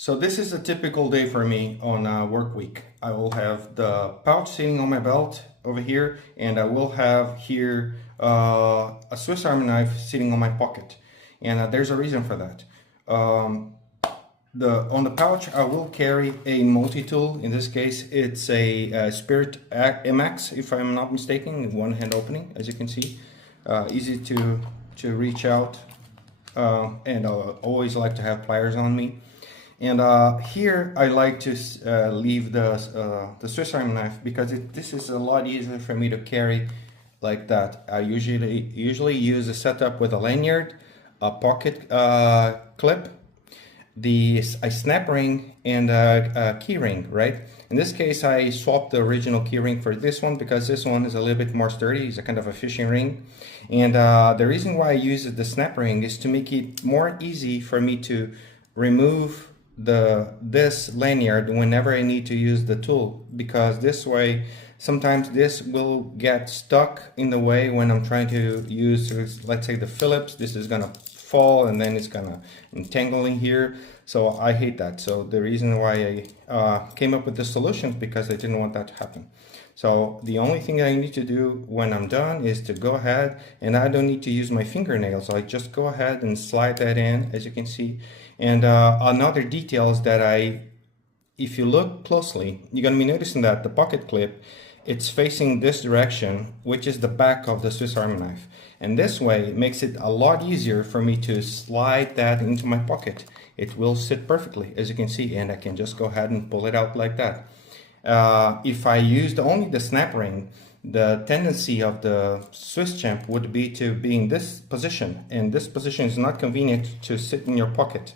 So this is a typical day for me on a work week. I will have the pouch sitting on my belt over here, and I will have here a Swiss Army knife sitting on my pocket. And there's a reason for that. On the pouch, I will carry a multi-tool. In this case, it's a Spirit MX, if I'm not mistaken, one-hand opening, as you can see. Easy to reach out, and I always like to have pliers on me. And here I like to leave the Swiss Army knife because this is a lot easier for me to carry like that. I usually use a setup with a lanyard, a pocket clip, a snap ring, and a key ring, right? In this case, I swapped the original key ring for this one because this one is a little bit more sturdy. It's a kind of a fishing ring. And the reason why I use the snap ring is to make it more easy for me to remove this lanyard whenever I need to use the tool, because this way sometimes this will get stuck in the way when I'm trying to use, let's say, the Phillips. This is gonna fall and then it's gonna entangle in here, so I hate that. So the reason why I came up with this solution is because I didn't want that to happen. So the only thing I need to do when I'm done is to go ahead, and I don't need to use my fingernails. So I just go ahead and slide that in, as you can see. And another detail is that if you look closely, you're going to be noticing that the pocket clip, it's facing this direction, which is the back of the Swiss Army knife. And this way it makes it a lot easier for me to slide that into my pocket. It will sit perfectly, as you can see, and I can just go ahead and pull it out like that. If I used only the snap ring, the tendency of the Swiss champ would be to be in this position, and this position is not convenient to sit in your pocket.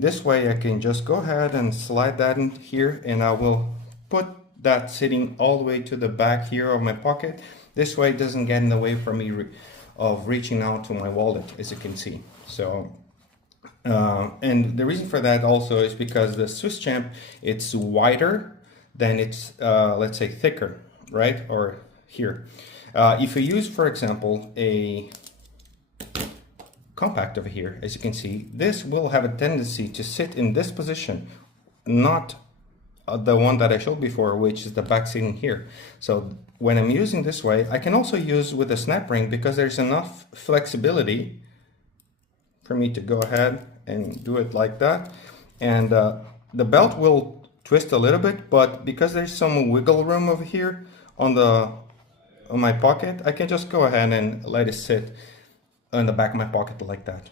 This way I can just go ahead and slide that in here, and I will put that sitting all the way to the back here of my pocket. This way it doesn't get in the way for me of reaching out to my wallet, as you can see. So and the reason for that also is because the Swiss champ, it's wider than it's let's say thicker, right? Or here, if you use, for example, a compact over here, as you can see, this will have a tendency to sit in this position, not the one that I showed before, which is the back sitting here. So when I'm using this way, I can also use with a snap ring because there's enough flexibility for me to go ahead and do it like that. And the belt will twist a little bit, but because there's some wiggle room over here on my pocket, I can just go ahead and let it sit on the back of my pocket like that.